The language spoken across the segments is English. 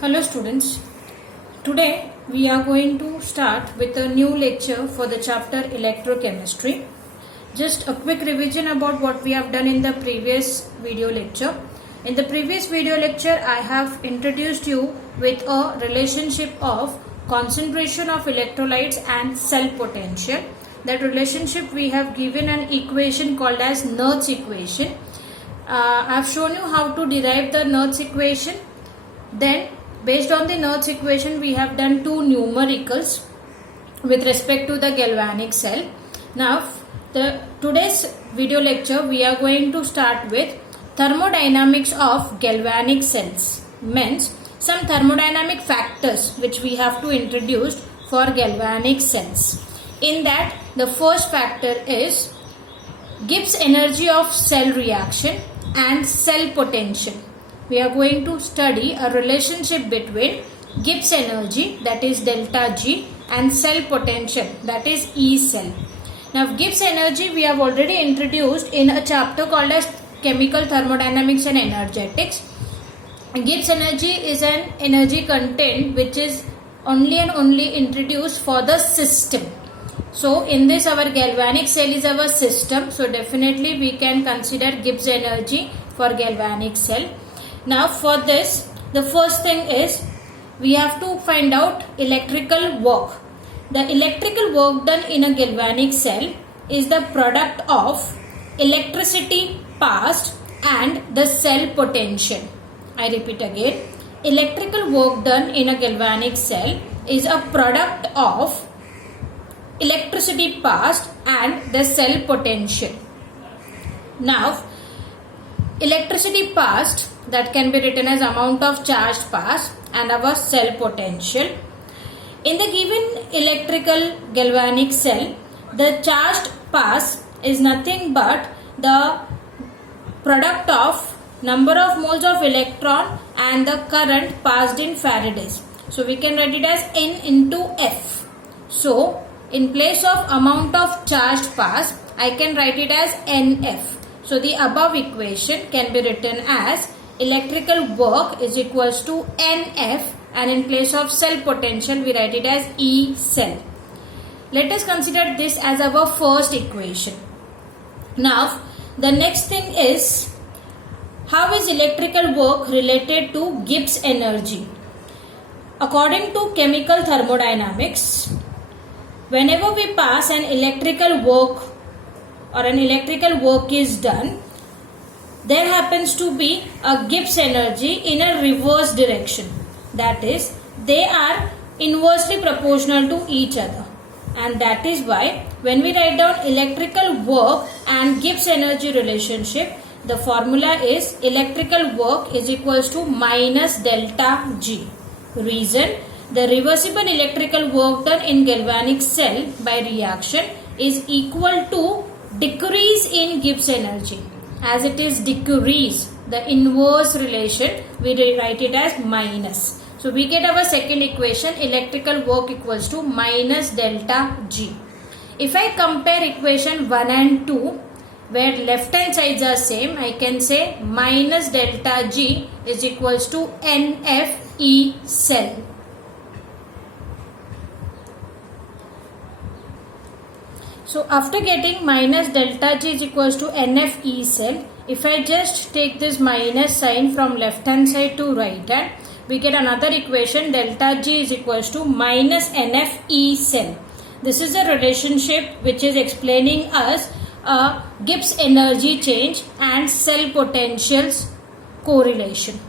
Hello students, today we are going to start with a new lecture for the chapter electrochemistry. Just a quick revision about what we have done in the previous video lecture. In the previous video lecture I have introduced you with a relationship of concentration of electrolytes and cell potential. That relationship we have given an equation called as Nernst equation. I have shown you how to derive the Nernst equation. Then based on the Nernst equation, we have done two numericals with respect to the galvanic cell. Now, today's video lecture, we are going to start with thermodynamics of galvanic cells. Means some thermodynamic factors which we have to introduce for galvanic cells. In that, the first factor is Gibbs energy of cell reaction and cell potential. We are going to study a relationship between Gibbs energy, that is delta G, and cell potential, that is E cell. Now Gibbs energy we have already introduced in a chapter called as chemical thermodynamics and energetics. Gibbs energy is an energy content which is only and only introduced for the system. So in this our galvanic cell is our system, so definitely we can consider Gibbs energy for galvanic cell. Now for this, the first thing is we have to find out electrical work. The electrical work done in a galvanic cell is the product of electricity passed and the cell potential. I repeat again, electrical work done in a galvanic cell is a product of electricity passed and the cell potential. Now electricity passed, that can be written as amount of charge passed, and our cell potential. In the given electrical galvanic cell, the charged pass is nothing but the product of number of moles of electron and the current passed in Faradays. So we can write it as N into F. So in place of amount of charged pass, I can write it as NF. So the above equation can be written as electrical work is equals to NF, and in place of cell potential we write it as E cell. Let us consider this as our first equation. Now the next thing is, how is electrical work related to Gibbs energy? According to chemical thermodynamics, whenever we pass an electrical work or an electrical work is done, there happens to be a Gibbs energy in a reverse direction. That is, they are inversely proportional to each other. And that is why when we write down electrical work and Gibbs energy relationship, the formula is electrical work is equals to minus delta G. Reason, the reversible electrical work done in galvanic cell by reaction is equal to decrease in Gibbs energy. As it is decrease, the inverse relation, we write it as minus. So we get our second equation, electrical work equals to minus delta G. If I compare equation 1 and 2, where left hand sides are same, I can say minus delta G is equals to NF E cell. So after getting minus delta G is equals to NF E cell, if I just take this minus sign from left hand side to right hand, we get another equation, delta G is equals to minus NF E cell. This is a relationship which is explaining us a Gibbs energy change and cell potentials correlation.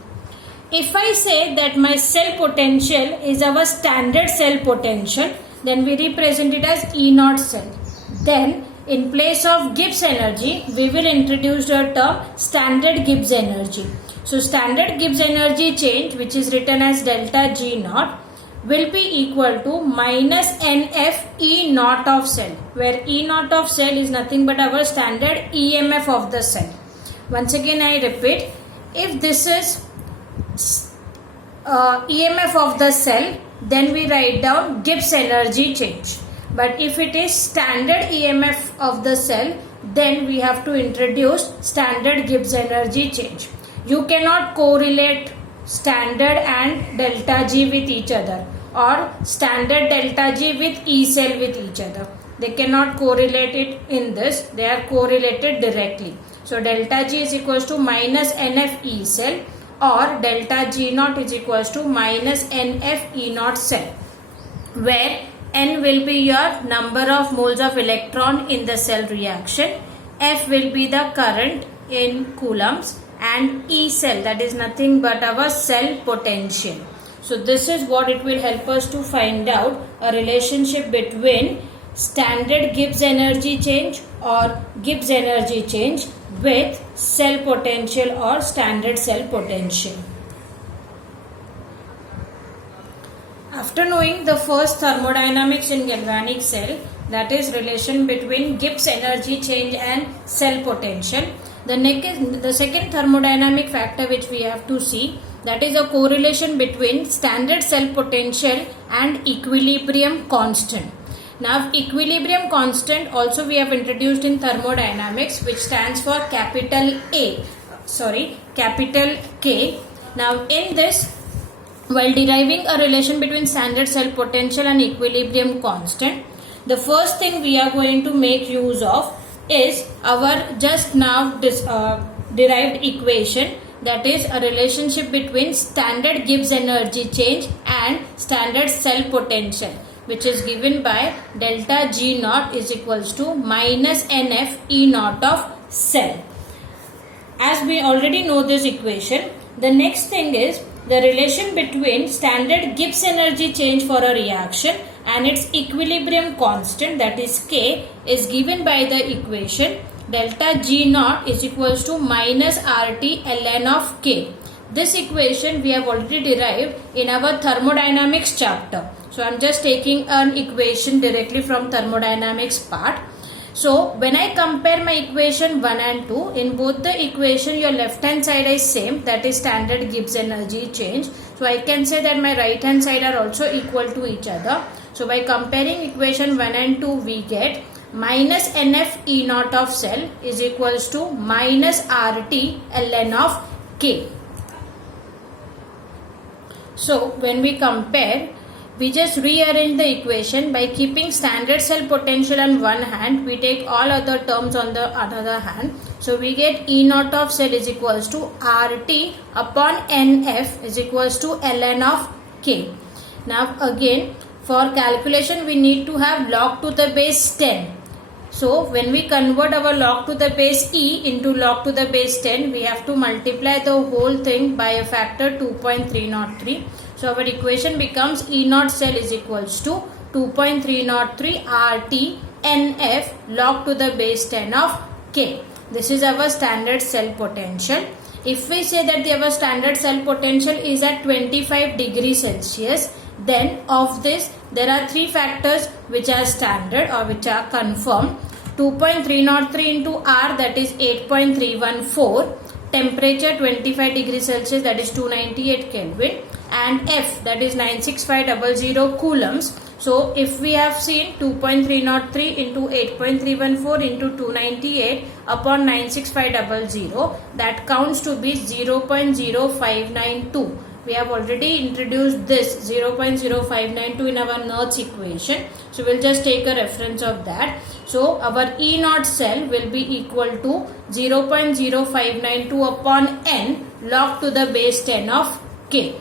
If I say that my cell potential is our standard cell potential, then we represent it as E naught cell. Then in place of Gibbs energy, we will introduce the term standard Gibbs energy. So standard Gibbs energy change, which is written as delta G naught, will be equal to minus NF E naught of cell, where E naught of cell is nothing but our standard EMF of the cell. Once again I repeat, if this is EMF of the cell, then we write down Gibbs energy change. But if it is standard EMF of the cell, then we have to introduce standard Gibbs energy change. You cannot correlate standard and delta G with each other, or standard delta G with E cell with each other. They cannot correlate it in this, they are correlated directly. So delta G is equals to minus NF E cell, or delta G naught is equals to minus NF E naught cell, where N will be your number of moles of electron in the cell reaction, F will be the current in coulombs, and E cell, that is nothing but our cell potential. So this is what it will help us to find out a relationship between standard Gibbs energy change or Gibbs energy change with cell potential or standard cell potential. After knowing the first thermodynamics in galvanic cell, that is relation between Gibbs energy change and cell potential, the second thermodynamic factor which we have to see, that is a correlation between standard cell potential and equilibrium constant. Now equilibrium constant also we have introduced in thermodynamics, which stands for capital K. Now in this, while deriving a relation between standard cell potential and equilibrium constant, the first thing we are going to make use of is our just now derived equation, that is a relationship between standard Gibbs energy change and standard cell potential, which is given by delta G naught is equals to minus NF E naught of cell. As we already know this equation, the next thing is the relation between standard Gibbs energy change for a reaction and its equilibrium constant, that is K, is given by the equation delta G naught is equals to minus RT ln of K. This equation we have already derived in our thermodynamics chapter. So I am just taking an equation directly from thermodynamics part. So when I compare my equation 1 and 2, in both the equation your left hand side is same, that is standard Gibbs energy change. So I can say that my right hand side are also equal to each other. So by comparing equation 1 and 2, we get minus NF E naught of cell is equals to minus RT ln of K. So when we compare, we just rearrange the equation by keeping standard cell potential on one hand, we take all other terms on the other hand. So we get E naught of cell is equals to RT upon NF is equals to ln of K. Now again, for calculation we need to have log to the base 10. So when we convert our log to the base E into log to the base 10, we have to multiply the whole thing by a factor 2.303. So our equation becomes E naught cell is equals to 2.303 RT NF log to the base 10 of K. This is our standard cell potential. If we say that our standard cell potential is at 25 degrees Celsius, then of this there are three factors which are standard or which are confirmed. 2.303 into R, that is 8.314, temperature 25 degrees Celsius, that is 298 Kelvin, and F, that is 96500 coulombs. So if we have seen 2.303 into 8.314 into 298 upon 96500, that counts to be 0.0592. We have already introduced this 0.0592 in our Nernst equation. So we'll just take a reference of that. So our E naught cell will be equal to 0.0592 upon N log to the base 10 of K.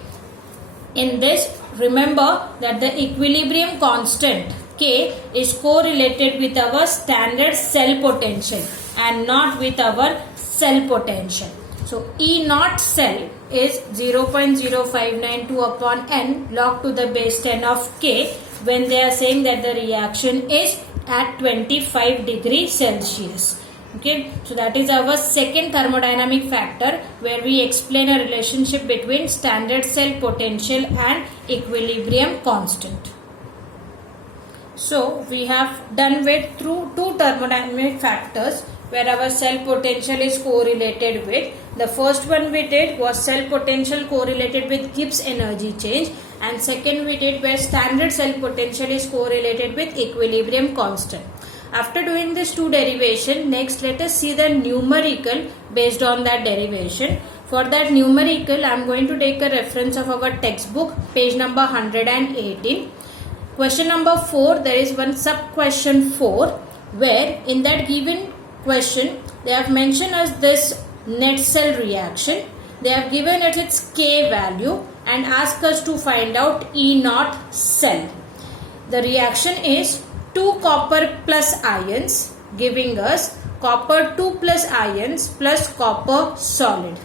In this, remember that the equilibrium constant K is correlated with our standard cell potential and not with our cell potential. So E naught cell is 0.0592 upon N log to the base 10 of K when they are saying that the reaction is at 25 degrees Celsius. Okay, so that is our second thermodynamic factor where we explain a relationship between standard cell potential and equilibrium constant. So we have done with through two thermodynamic factors where our cell potential is correlated with. The first one we did was cell potential correlated with Gibbs energy change, and second we did where standard cell potential is correlated with equilibrium constant. After doing this two derivation, next let us see the numerical based on that derivation. For that numerical, I am going to take a reference of our textbook, page number 118. Question number 4, there is one sub question 4, where in that given question, they have mentioned as this net cell reaction. They have given it its K value and asked us to find out E naught cell. The reaction is 2 copper plus ions giving us copper 2 plus ions plus copper solid.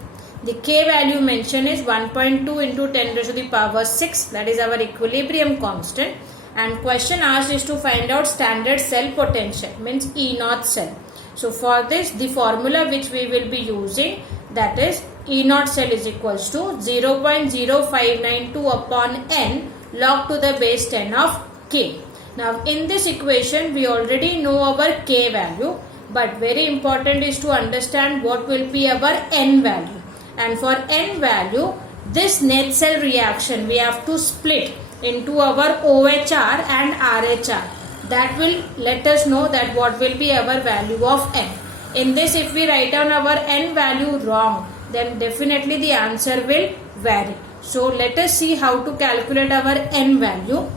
The K value mentioned is 1.2 into 10 raised to the power 6, that is our equilibrium constant, and question asked is to find out standard cell potential, means E naught cell. So for this, the formula which we will be using, that is E naught cell is equals to 0.0592 upon n log to the base 10 of K. Now in this equation we already know our K value, but very important is to understand what will be our n value. And for n value, this net cell reaction we have to split into our OHR and RHR. That will let us know that what will be our value of n. In this, if we write down our n value wrong, then definitely the answer will vary. So let us see how to calculate our n value.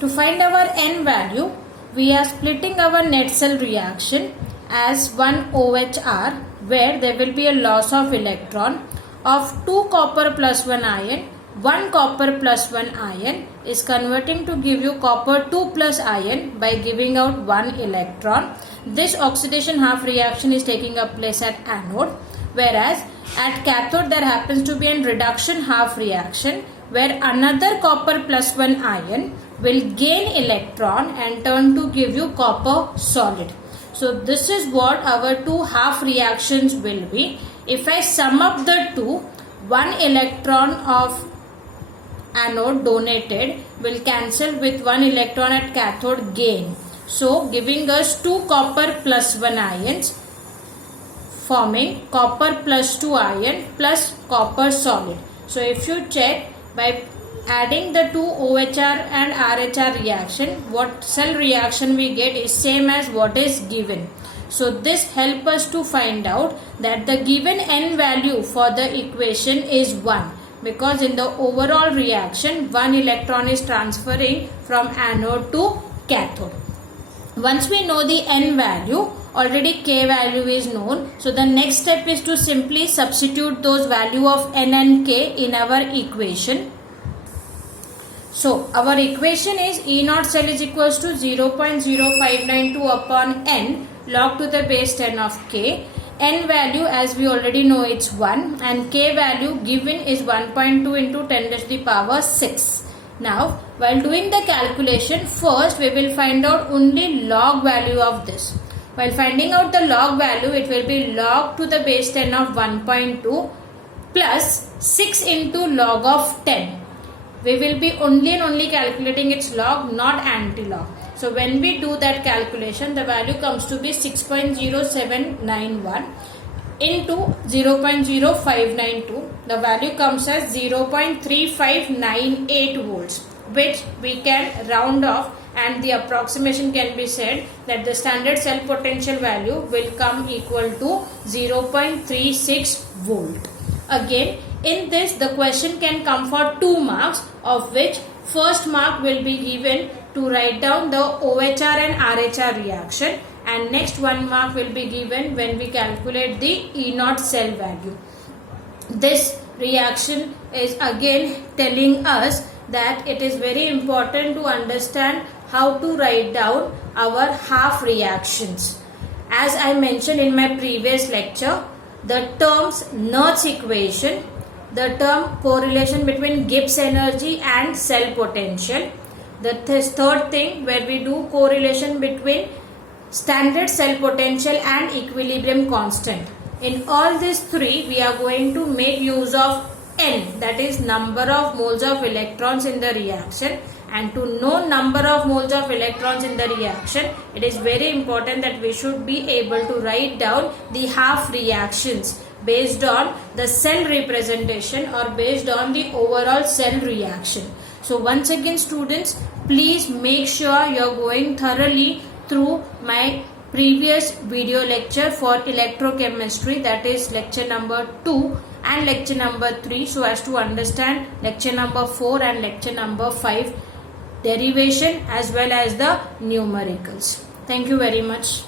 To find our n value, we are splitting our net cell reaction as one OHR, where there will be a loss of electron of 2 copper plus 1 ion. 1 copper plus 1 ion is converting to give you copper 2 plus ion by giving out 1 electron. This oxidation half reaction is taking up place at anode, whereas at cathode there happens to be a reduction half reaction where another copper plus 1 ion will gain electron and turn to give you copper solid. So this is what our two half reactions will be. If I sum up the two, 1 electron of anode donated will cancel with 1 electron at cathode gain. So giving us 2 copper plus 1 ions, forming copper plus 2 ion plus copper solid. So if you check by adding the two OHR and RHR reaction, what cell reaction we get is same as what is given. So this helps us to find out that the given n value for the equation is 1, because in the overall reaction 1 electron is transferring from anode to cathode. Once we know the n value, already K value is known. So the next step is to simply substitute those value of n and K in our equation. So our equation is E naught cell is equals to 0.0592 upon n log to the base 10 of K. N value, as we already know, it's 1, and K value given is 1.2 into 10 raised to the power 6. Now while doing the calculation, first we will find out only log value of this. While finding out the log value, it will be log to the base 10 of 1.2 plus 6 into log of 10. We will be only and only calculating its log, not anti-log. So when we do that calculation, the value comes to be 6.0791 into 0.0592. The value comes as 0.3598 volts, which we can round off, and the approximation can be said that the standard cell potential value will come equal to 0.36 volt. Again, in this the question can come for 2 marks, of which first mark will be given to write down the OHR and RHR reaction, and next 1 mark will be given when we calculate the E naught cell value. This reaction is again telling us that it is very important to understand how to write down our half reactions. As I mentioned in my previous lecture, the terms Nernst equation, the term correlation between Gibbs energy and cell potential, the third thing where we do correlation between standard cell potential and equilibrium constant. In all these three, we are going to make use of N, that is number of moles of electrons in the reaction. And to know number of moles of electrons in the reaction, it is very important that we should be able to write down the half reactions based on the cell representation or based on the overall cell reaction. So once again students, please make sure you are going thoroughly through my previous video lecture for electrochemistry, that is lecture number 2 and lecture number 3, so as to understand lecture number 4 and lecture number 5 derivation as well as the numericals. Thank you very much.